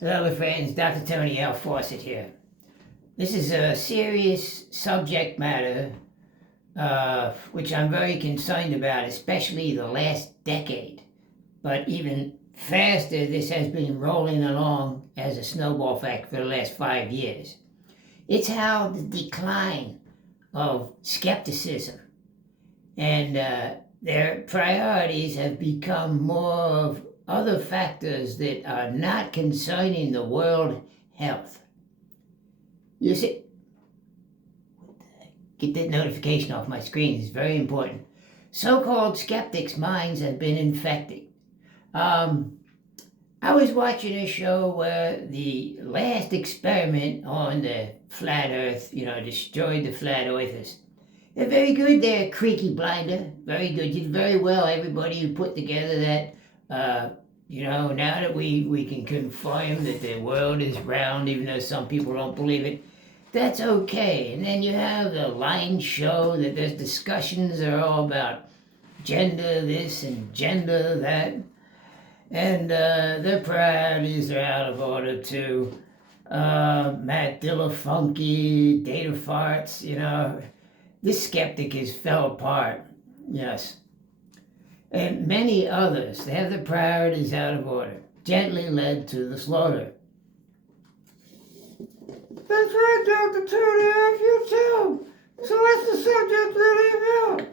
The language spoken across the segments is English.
Hello, friends. Dr. Toni L. Fawcett here. This is a serious subject matter which I'm very concerned about, especially the last decade. But even faster, this has been rolling along as a snowball effect for the last 5 years. It's how the decline of skepticism and their priorities have become more of other factors that are not concerning the world health. You see, get that notification off my screen, it's very important. So-called skeptics' minds have been infected. I was watching a show where the last experiment on the flat earth, destroyed the flat earthers. They're very good there, Creaky Blinder. Very good. You did very well, everybody who put together that. Now that we can confirm that the world is round, even though some people don't believe it, that's okay. And then you have the line show that there's discussions that are all about gender this and gender that. And their priorities are out of order too. Matt Dilla Funky, Data Farts, This skeptic is fell apart, yes. And many others, they have their priorities out of order, gently led to the slaughter. That's right, Dr. Toni, I feel too. So what's the subject really about?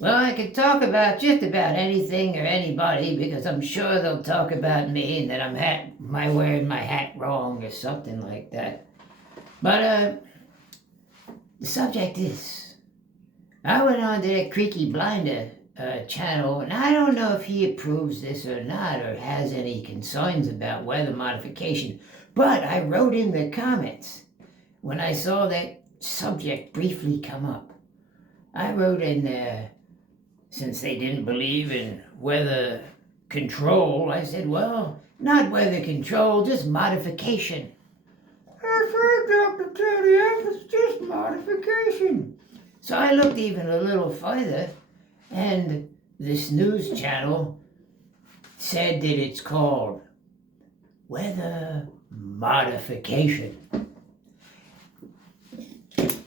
Well, I could talk about just about anything or anybody because I'm sure they'll talk about me and that I'm wearing my hat wrong or something like that. But the subject is, I went on to that Creaky Blinder channel, and I don't know if he approves this or not or has any concerns about weather modification, but I wrote in the comments when I saw that subject briefly come up. I wrote in there, since they didn't believe in weather control, I said, well, not weather control, just modification. That's right, Dr. Toni, it's just modification. So I looked even a little further, and this news channel said that it's called weather modification. Sounds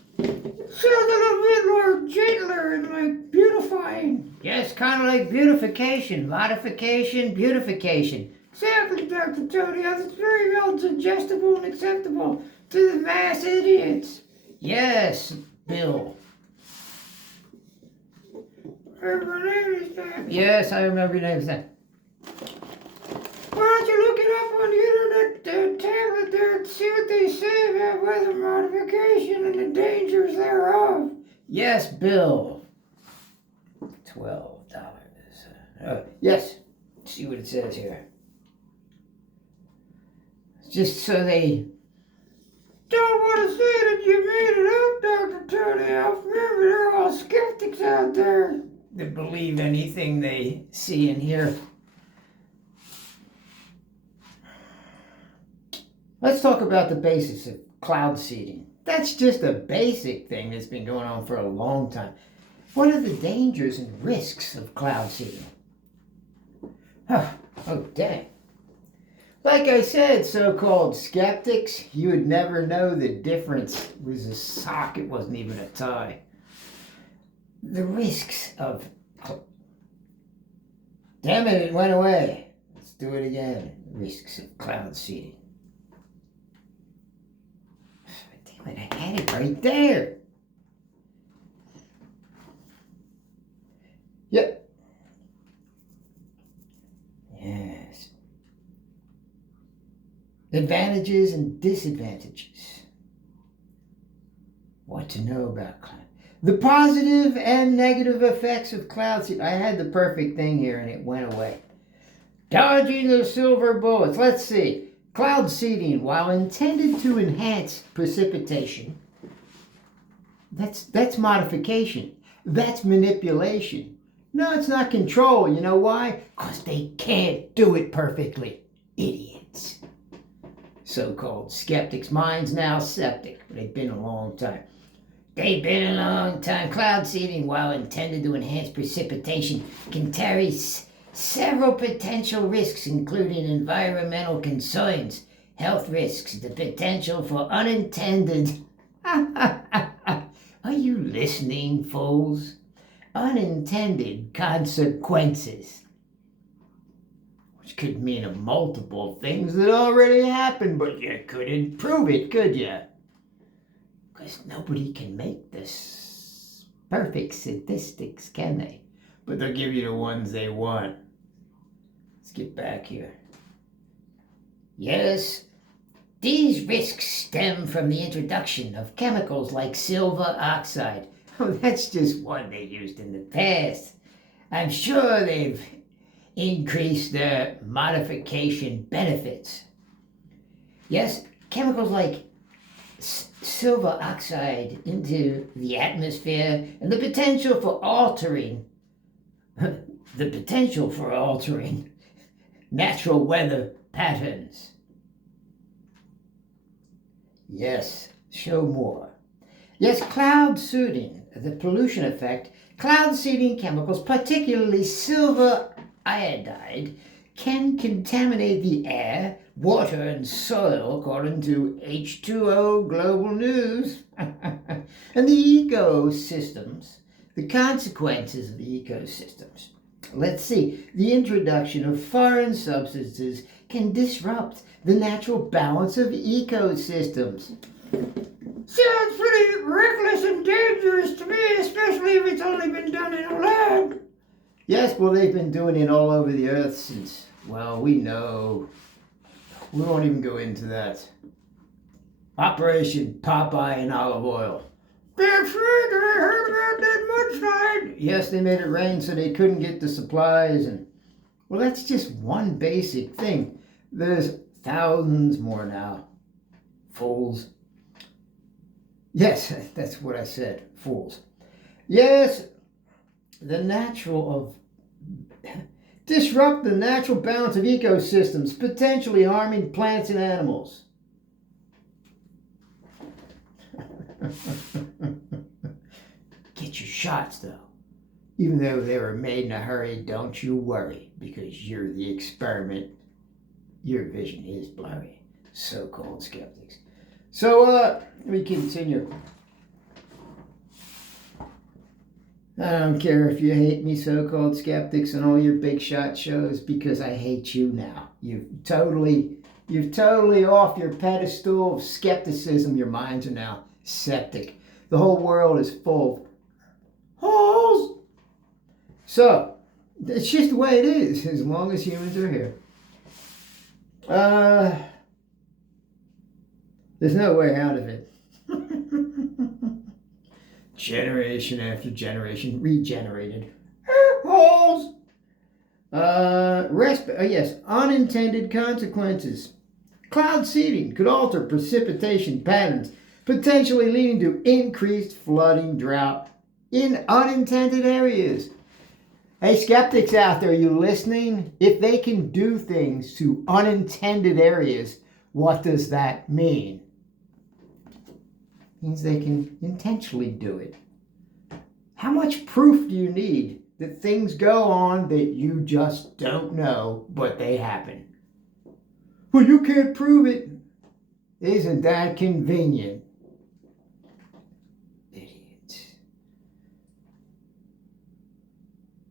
a little bit more gentler and like beautifying. Yes, kind of like beautification, modification, beautification. Exactly, Dr. Toni, it's very well digestible and acceptable to the mass idiots. Yes, Bill. Her name is that. Yes, I remember your name, Sam. Why don't you look it up on the internet tablet there and see what they say about weather modification and the dangers thereof? Yes, Bill. $12. Yes, see what it says here. Just so they don't want to say that you made it up, Dr. Toni. I remember there are all skeptics out there that believe anything they see and hear. Let's talk about the basics of cloud seeding. That's just a basic thing that's been going on for a long time. What are the dangers and risks of cloud seeding? Oh, dang. Like I said, so-called skeptics, you would never know the difference. It was a sock, it wasn't even a tie. The risks of... Damn it went away. Let's do it again. Risks of cloud seeding. Damn it, I had it right there. Yep. Yes. Advantages and disadvantages. What to know about cloud. The positive and negative effects of cloud seeding. I had the perfect thing here and it went away. Dodging the silver bullets. Let's see. Cloud seeding, while intended to enhance precipitation, that's modification. That's manipulation. No, it's not control. You know why? Because they can't do it perfectly. Idiots. So-called skeptics. Mine's now septic, but they've been a long time. They've been a long time. Cloud seeding, while intended to enhance precipitation, can carry several potential risks, including environmental concerns, health risks, the potential for unintended. Are you listening, fools? Unintended consequences. Which could mean multiple things that already happened, but you couldn't prove it, could you? Because nobody can make this perfect statistics, can they? But they'll give you the ones they want. Let's get back here. Yes, these risks stem from the introduction of chemicals like silver oxide. Oh, that's just one they used in the past. I'm sure they've increased their modification benefits. Yes, chemicals like silver oxide into the atmosphere and the potential for altering natural weather patterns. Yes, show more. Yes, cloud seeding, the pollution effect. Cloud seeding chemicals, particularly silver iodide, can contaminate the air, water, and soil, according to H2O Global News. And the ecosystems, the consequences of the ecosystems. Let's see. The introduction of foreign substances can disrupt the natural balance of ecosystems. Sounds pretty reckless and dangerous to me, especially if it's only been done in a lab. Yes, well, they've been doing it all over the earth since, well, we know. We won't even go into that. Operation Popeye and olive oil. That's right, I heard about that mudslide. Yes, they made it rain so they couldn't get the supplies, and, well, that's just one basic thing. There's thousands more now. Fools. Yes, that's what I said. Fools. Yes, disrupt the natural balance of ecosystems, potentially harming plants and animals. Get your shots, though. Even though they were made in a hurry, don't you worry, because you're the experiment. Your vision is blurry. So-called skeptics. So, let me continue. I don't care if you hate me, so-called skeptics, and all your big shot shows, because I hate you now. You've totally off your pedestal of skepticism. Your minds are now septic. The whole world is full of holes. So, it's just the way it is, as long as humans are here. There's no way out of it. Generation after generation regenerated. Holes. Yes, unintended consequences. Cloud seeding could alter precipitation patterns, potentially leading to increased flooding, drought in unintended areas. Hey, skeptics out there, you listening? If they can do things to unintended areas, what does that mean? It means they can intentionally do it. How much proof do you need that things go on that you just don't know, but they happen? Well, you can't prove it. Isn't that convenient? Idiots.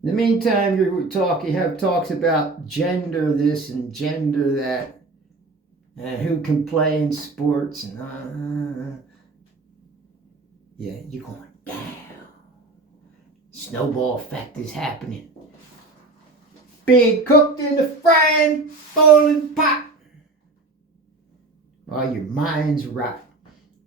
In the meantime, you have talks about gender this and gender that, and who can play in sports, and yeah, you're going down. Snowball effect is happening. Being cooked in the frying boiling pot while your mind's rot.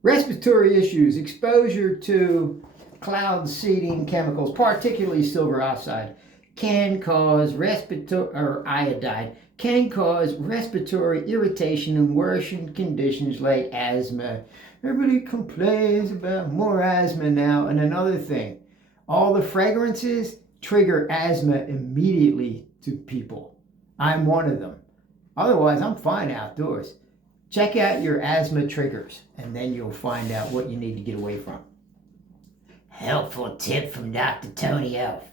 Respiratory issues, exposure to cloud seeding chemicals, particularly silver oxide, can cause iodide, can cause respiratory irritation and worsen conditions like asthma. Everybody complains about more asthma now. And another thing, all the fragrances trigger asthma immediately to people. I'm one of them. Otherwise, I'm fine outdoors. Check out your asthma triggers, and then you'll find out what you need to get away from. Helpful tip from Dr. Toni Elf.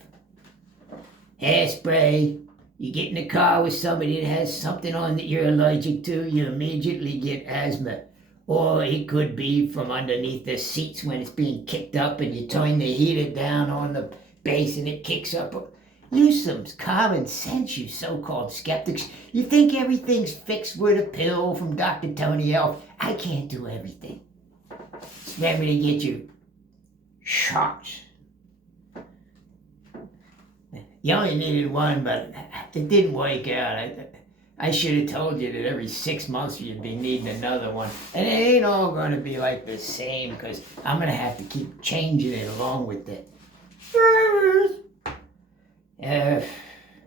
Hairspray, You get in a car with somebody that has something on that you're allergic to, you immediately get asthma. Or it could be from underneath the seats when it's being kicked up and you turn the heater down on the base and it kicks up. Use some common sense, you so-called skeptics. You think everything's fixed with a pill from Dr. Toni. I can't do everything. Remember to get you shots. You only needed one, but it didn't work out. I should have told you that every 6 months you'd be needing another one. And it ain't all going to be like the same, because I'm going to have to keep changing it along with the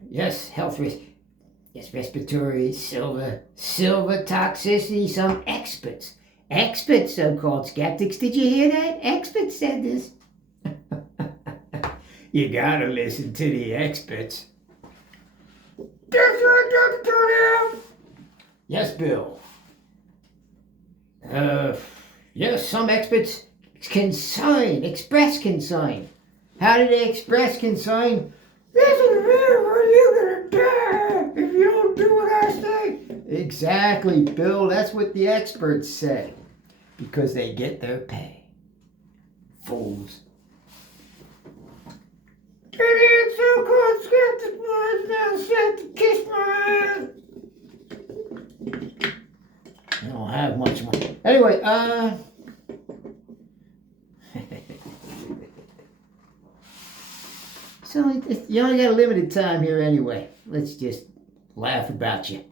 yes, health risk. Yes, respiratory, silver toxicity. Some experts, so-called skeptics. Did you hear that? Experts said this. You gotta listen to the experts. That's right, Dr. Toni. Yes, Bill. Yes, some experts express concern. How do they express concern? Listen to me or you're gonna die if you don't do what I say. Exactly, Bill. That's what the experts say. Because they get their pay. Fools. Idiot so-called skeptic boys now set to kiss my ass. I don't have much more. Anyway, so you only got a limited time here anyway. Let's just laugh about you.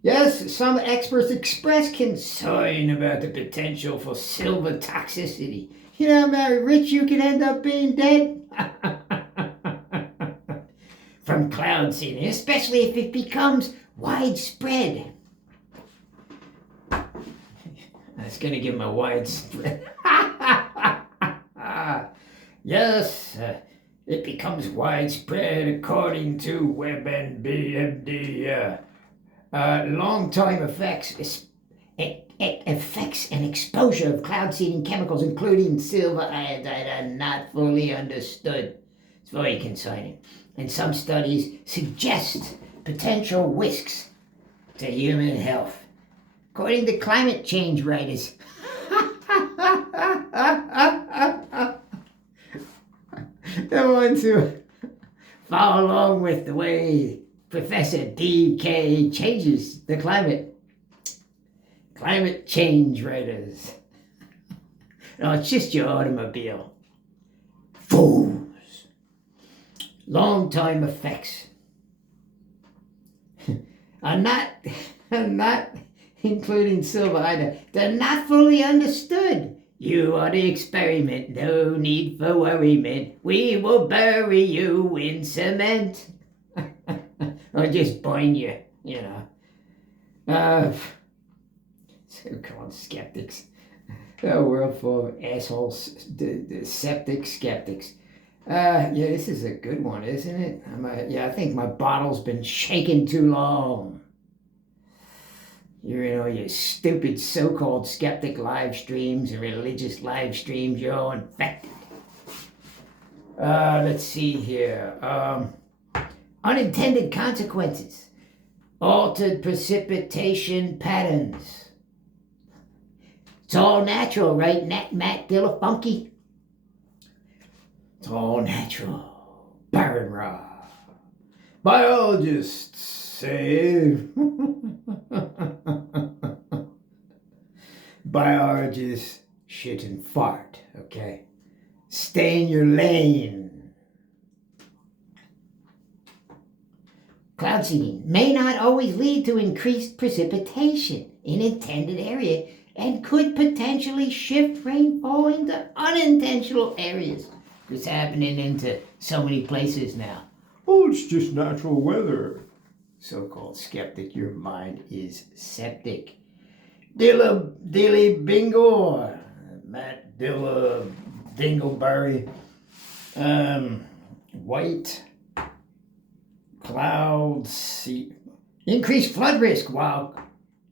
Yes, some experts express concern about the potential for silver toxicity. You know, Mary Rich, you can end up being dead from cloud seeding, especially if it becomes widespread. That's going to give them a widespread. Yes, it becomes widespread according to WebMD. Long-time effects and exposure of cloud seeding chemicals, including silver iodide, are not fully understood. It's very concerning. And some studies suggest potential risks to human health. According to climate change writers. The ones who follow along with the way Professor D.K. changes the climate. Climate change writers. No, it's just your automobile. Fools. Long-time effects are not including silver either. They're not fully understood. You are the experiment. No need for worryment. We will bury you in cement. Or just burn you, you know. So-called skeptics. A world full of assholes, the septic skeptics. Yeah, this is a good one, isn't it? I think my bottle's been shaking too long. Your stupid so-called skeptic live streams and religious live streams, you're all infected. Let's see here. Unintended consequences. Altered precipitation patterns. It's all natural, right, Matt Dillafunky? It's all natural. Barren raw. Biologists say... Biologists shit and fart, okay? Stay in your lane. Cloud seeding may not always lead to increased precipitation in intended area and could potentially shift rainfall into unintentional areas. It's happening into so many places now. Oh, it's just natural weather. So-called skeptic, your mind is septic. Dilly Bingo, Matt Dilla Dingleberry, white clouds, increased flood risk. Wow,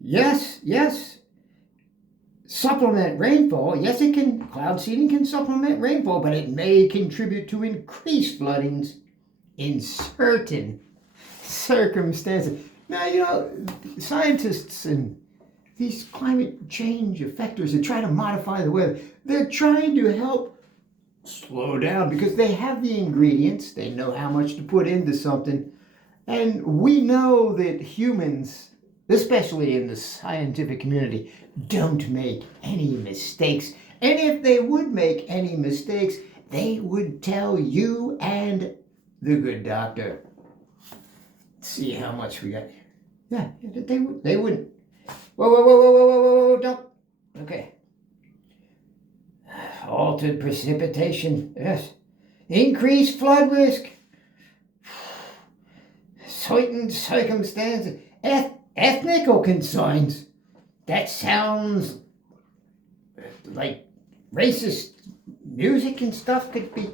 yes. Supplement rainfall. Yes, it can. Cloud seeding can supplement rainfall, but it may contribute to increased floodings in certain circumstances. Now, scientists and these climate change effectors that try to modify the weather, they're trying to help slow down because they have the ingredients, they know how much to put into something, and we know that humans, especially in the scientific community, don't make any mistakes. And if they would make any mistakes, they would tell you and the good doctor. Let's see how much we got. Yeah, they wouldn't. Whoa, don't. Okay. Altered precipitation, yes. Increased flood risk. Certain circumstances. Ethnical concerns. That sounds like racist music and stuff could be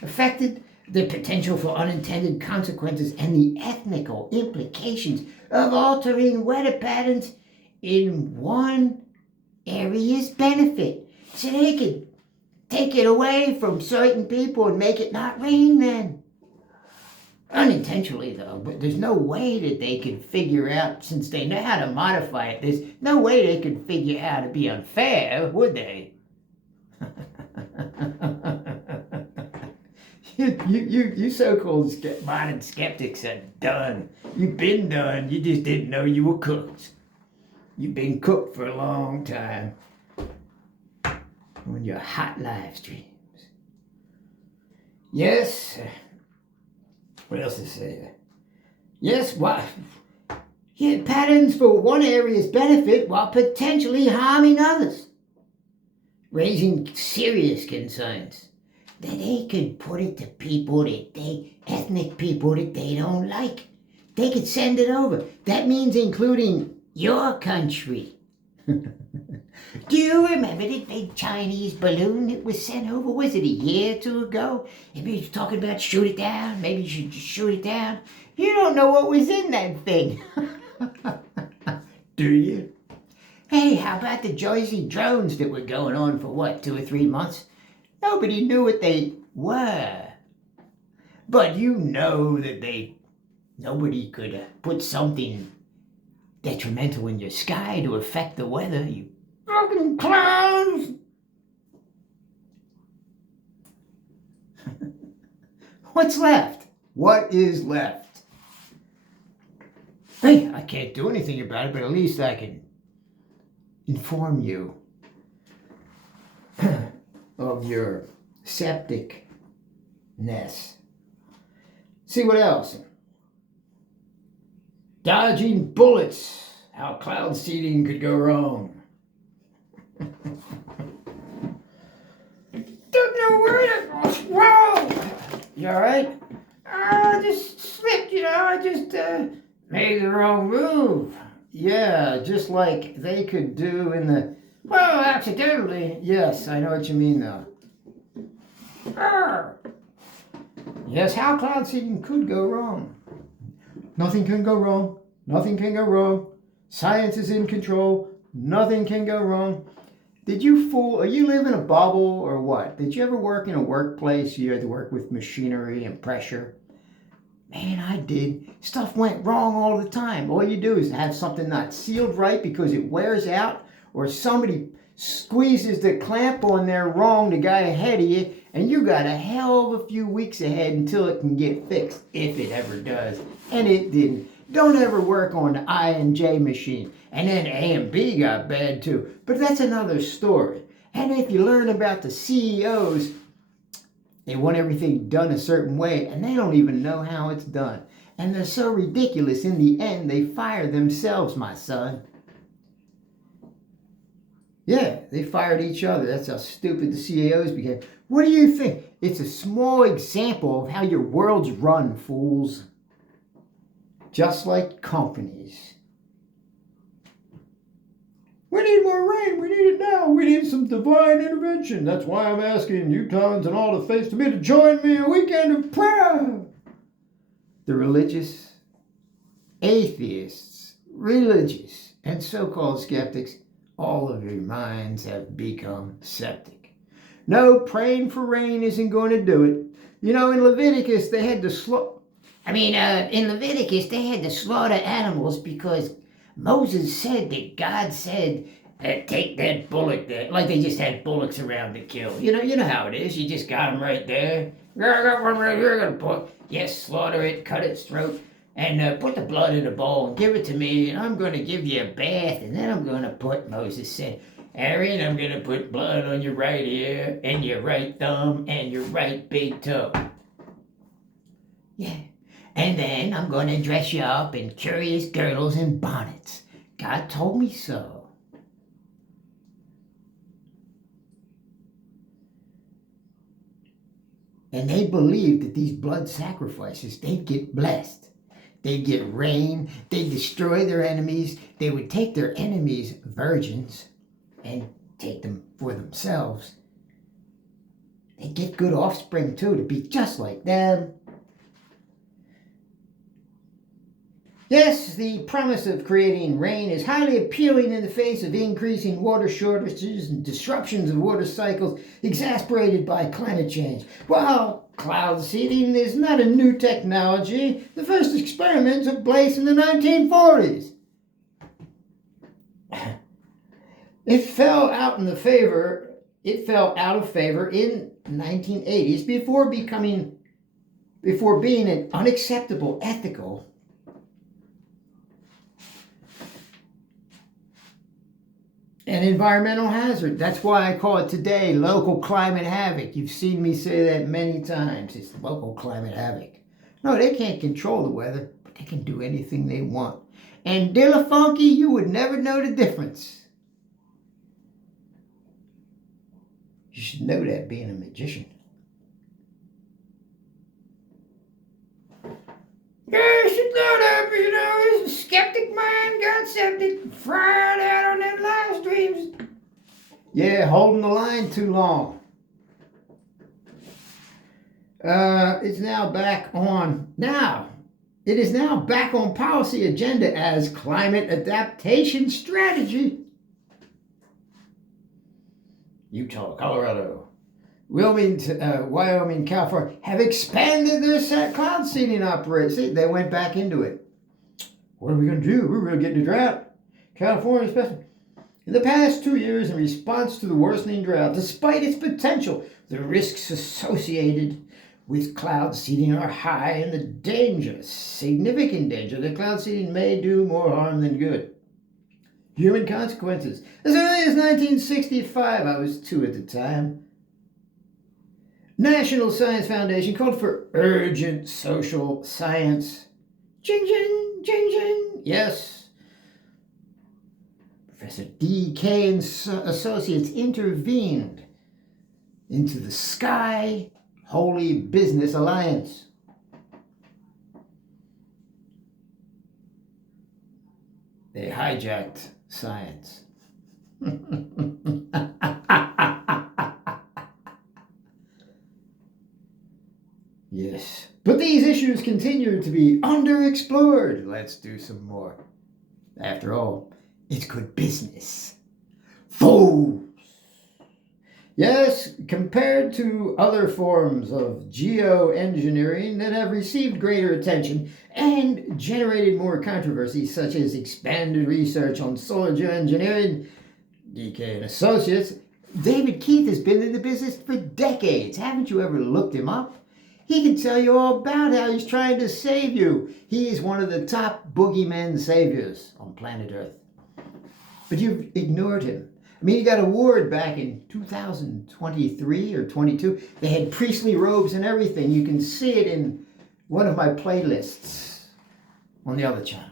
affected. The potential for unintended consequences and the ethnical implications of altering weather patterns in one area's benefit. So they could take it away from certain people and make it not rain then. Unintentionally, though, but there's no way that they could figure out, since they know how to modify it, there's no way they could figure out how to be unfair, would they? You so-called modern skeptics are done. You've been done. You just didn't know you were cooked. You've been cooked for a long time on your hot live streams. Yes. What else is there? Yes, what? Yeah, patterns for one area's benefit while potentially harming others, raising serious concerns. That they could put it to people ethnic people that they don't like. They could send it over. That means including your country. Do you remember the big Chinese balloon that was sent over? Was it a year or two ago? Maybe you're talking about shoot it down. Maybe you should just shoot it down. You don't know what was in that thing. Do you? Hey, how about the Jersey drones that were going on for 2 or 3 months? Nobody knew what they were. But you know that nobody could put something detrimental in your sky to affect the weather, you fucking clowns! What's left? What is left? Hey, I can't do anything about it, but at least I can inform you of your septicness. See what else? Dodging bullets. How cloud seeding could go wrong. Don't know where it was. Whoa! You alright? I just slipped, I just Made the wrong move. Yeah, just like they could do in the... Well, accidentally. Yes, I know what you mean, though. Yes, how cloud seeding could go wrong. Nothing can go wrong. Nothing can go wrong. Science is in control. Nothing can go wrong. You live in a bubble or what? Did you ever work in a workplace? You had to work with machinery and pressure? Man, I did. Stuff went wrong all the time. All you do is have something not sealed right because it wears out, or somebody squeezes the clamp on there wrong, the guy ahead of you, and you got a hell of a few weeks ahead until it can get fixed, if it ever does. And it didn't. Don't ever work on the I and J machine. And then A and B got bad too. But that's another story. And if you learn about the CEOs, they want everything done a certain way, and they don't even know how it's done. And they're so ridiculous, in the end, they fire themselves, my son. Yeah, they fired each other. That's how stupid the CEOs became. What do you think? It's a small example of how your world's run, fools. Just like companies. We need more rain. We need it now. We need some divine intervention. That's why I'm asking Utahns and all the faiths to join me a weekend of prayer. The religious, atheists, religious, and so-called skeptics, all of your minds have become septic. No, praying for rain isn't going to do it. In Leviticus, they had to I mean, in Leviticus, they had to slaughter animals because Moses said that God said, take that bullock there. Like they just had bullocks around to kill. You know how it is. You just got them right there. I got one right here. I got a bullock. Yes, slaughter it, cut its throat, and put the blood in a bowl and give it to me. And I'm going to give you a bath. And then I'm going to put, Moses said, Aaron, I'm going to put blood on your right ear and your right thumb and your right big toe. Yeah. And then I'm going to dress you up in curious girdles and bonnets. God told me so. And they believed that these blood sacrifices, they'd get blessed. They'd get rain. They'd destroy their enemies. They would take their enemies' virgins and take them for themselves. They'd get good offspring too, to be just like them. Yes, the promise of creating rain is highly appealing in the face of increasing water shortages and disruptions of water cycles exacerbated by climate change. While cloud seeding is not a new technology, the first experiment took place in the 1940s. It fell out of favor in the 1980s before being an unacceptable ethical an environmental hazard. That's why I call it today local climate havoc. You've seen me say that many times. It's local climate havoc. No, they can't control the weather, but they can do anything they want. And Dilla Funky, you would never know the difference. You should know that being a magician. Yeah, you should know that, but his skeptic mind got septic, fried out on them live streams. Yeah, holding the line too long. It is now back on policy agenda as climate adaptation strategy. Utah, Colorado, Wyoming, California have expanded their cloud seeding operation. See, they went back into it. What are we going to do? We're going to get into drought. California especially. In the past 2 years, in response to the worsening drought, despite its potential, the risks associated with cloud seeding are high and the danger, significant danger, that cloud seeding may do more harm than good. Human consequences. As early as 1965, I was 2 at the time, National Science Foundation called for urgent social science. Ching, ching, ching, ching. Yes. Professor D.K. and Associates intervened into the Sky Holy Business Alliance. They hijacked science. Yes. But these issues continue to be underexplored. Let's do some more. After all, it's good business. Fools! Yes, compared to other forms of geoengineering that have received greater attention and generated more controversy, such as expanded research on solar geoengineering, DK and Associates, David Keith has been in the business for decades. Haven't you ever looked him up? He can tell you all about how he's trying to save you. He is one of the top boogeyman saviors on planet Earth. But you've ignored him. I mean, he got a award back in 2023 or 22. They had priestly robes and everything. You can see it in one of my playlists on the other channel.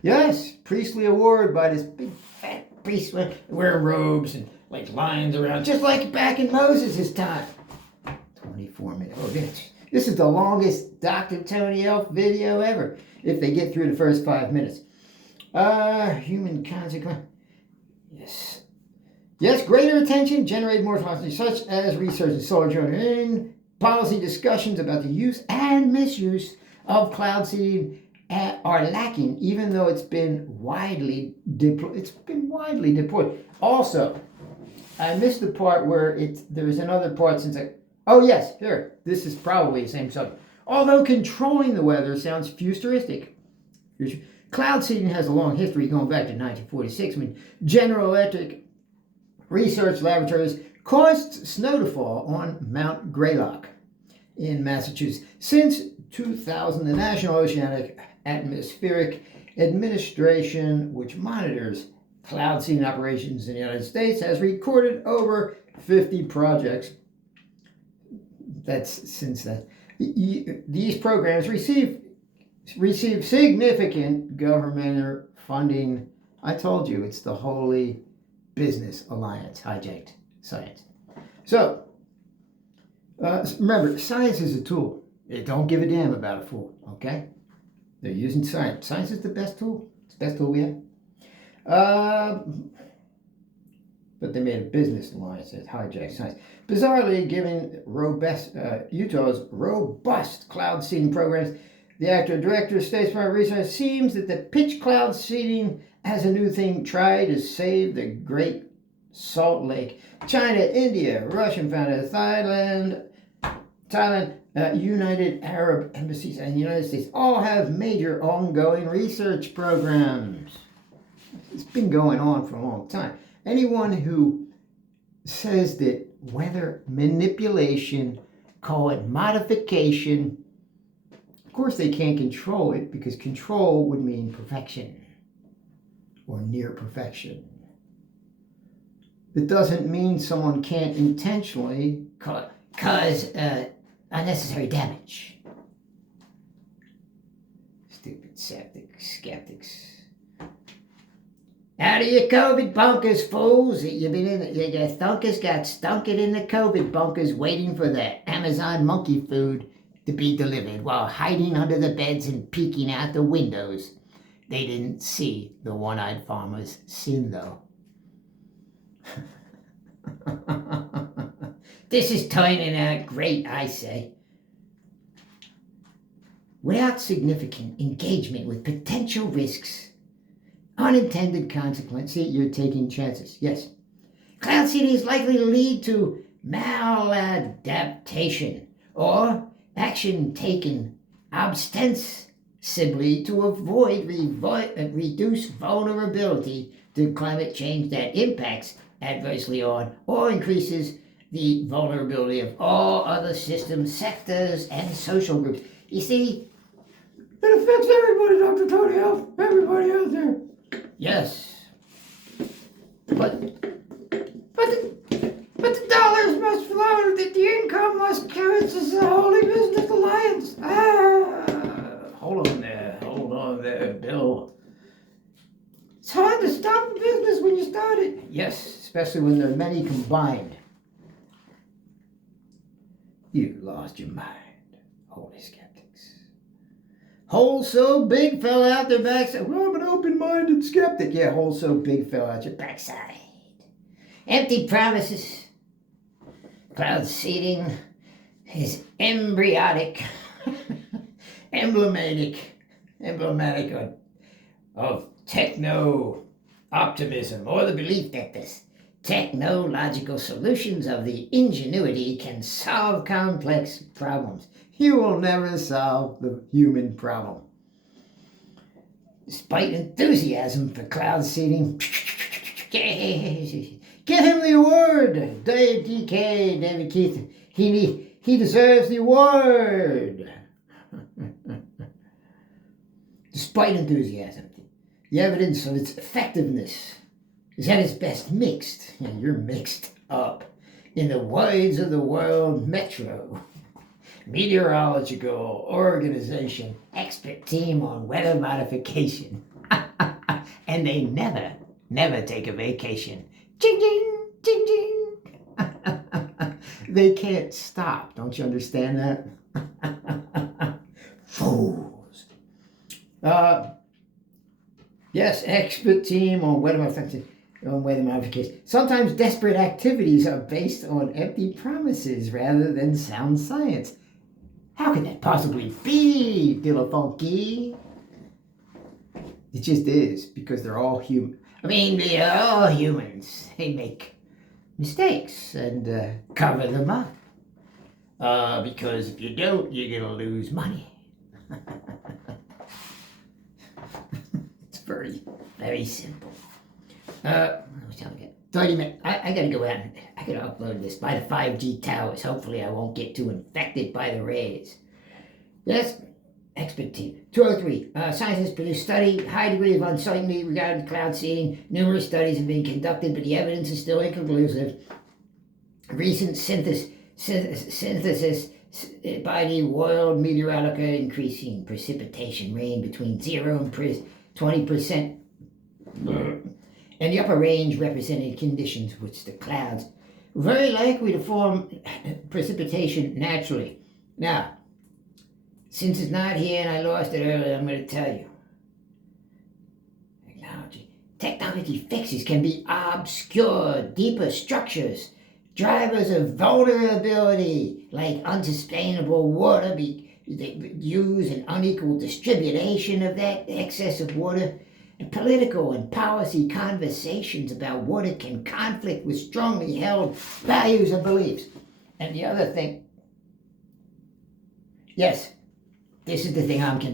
Yes, priestly award by this big fat priest wearing robes and like lines around, just like back in Moses' time. 24 minutes. Oh, this is the longest Dr. Toni Elf video ever, if they get through the first 5 minutes. Human consequence. Yes. Yes, greater attention, generate more policy, such as research in solar geoengineering, policy discussions about the use and misuse of cloud seeding are lacking, even though it's been widely deployed. Also, I missed the part where there was another part since oh yes, here, this is probably the same subject. Although controlling the weather sounds futuristic. Cloud seeding has a long history going back to 1946 when General Electric Research Laboratories caused snow to fall on Mount Greylock in Massachusetts. Since 2000, the National Oceanic Atmospheric Administration, which monitors cloud seeding operations in the United States, has recorded over 50 projects. That's since then. These programs receive significant government funding. I told you, it's the Holy Business Alliance, hijacked science. So, remember, science is a tool. Don't give a damn about a fool, okay? They're using science. Science is the best tool. It's the best tool we have. But they made a business alliance that hijacked science. Bizarrely, given Utah's robust cloud seeding programs, the actor director of State Department Research seems that the pitch cloud seeding as a new thing tried to save the Great Salt Lake. China, India, Russian founded Thailand, United Arab Embassies, and the United States all have major ongoing research programs. It's been going on for a long time. Anyone who says that weather manipulation, call it modification, of course they can't control it because control would mean perfection or near perfection. It doesn't mean someone can't intentionally cause unnecessary damage. Stupid skeptics. Out of your COVID bunkers, fools. You've been in your thunkers got stunted in the COVID bunkers waiting for the Amazon monkey food to be delivered while hiding under the beds and peeking out the windows. They didn't see the one-eyed farmer's sin, though. This is turning out great, I say. Without significant engagement with potential risks, unintended consequences, you're taking chances. Yes. Cloud seeding is likely to lead to maladaptation or action taken ostensibly to avoid reduce vulnerability to climate change that impacts adversely on or increases the vulnerability of all other systems, sectors, and social groups. You see, it affects everybody, Dr. Toni, everybody out there. Yes. But the dollars must flow, that the income must carry. This is the Holy Business Alliance. Hold on there, Bill. It's hard to stop a business when you start it. Yes, especially when there are many combined. You lost your mind, holy skeptics. Hole so big fell out their backside. Well, I'm an open-minded skeptic. Yeah, hole so big fell out your backside. Empty promises. Cloud seeding is embryotic, emblematic of techno-optimism, or the belief that the technological solutions of the ingenuity can solve complex problems. You will never solve the human problem. Despite enthusiasm for cloud seeding, give him the award, David Keith. He deserves the award. Despite enthusiasm, the evidence of its effectiveness is at its best mixed. You're mixed up. In the words of the World Metro Meteorological Organization expert team on weather modification. And they never take a vacation. Ching, ching, ching, ching. They can't stop. Don't you understand that? Fools. Yes, expert team on weather modification. Sometimes desperate activities are based on empty promises rather than sound science. How can that possibly be, Dillafunky? It just is, because they're all human. they're all humans. They make mistakes and cover them up. Because if you don't, you're going to lose money. It's very, very simple. What was I talking about? 30 minutes. I got to go out and I got to upload this by the 5G towers. Hopefully I won't get too infected by the rays. Yes, expert team. 203. Scientists produced study, high degree of uncertainty regarding cloud seeding. Numerous studies have been conducted, but the evidence is still inconclusive. Recent synthesis by the World Meteorological increasing precipitation range between 0 and 20%. And the upper range represented conditions which the clouds were very likely to form precipitation naturally. Now, since it's not here and I lost it earlier, I'm going to tell you. Technology fixes can be obscure, deeper structures. Drivers of vulnerability, like unsustainable water, use an unequal distribution of that excess of water. And political and policy conversations about water can conflict with strongly held values and beliefs. And the other thing, yes, this is the thing I'm concerned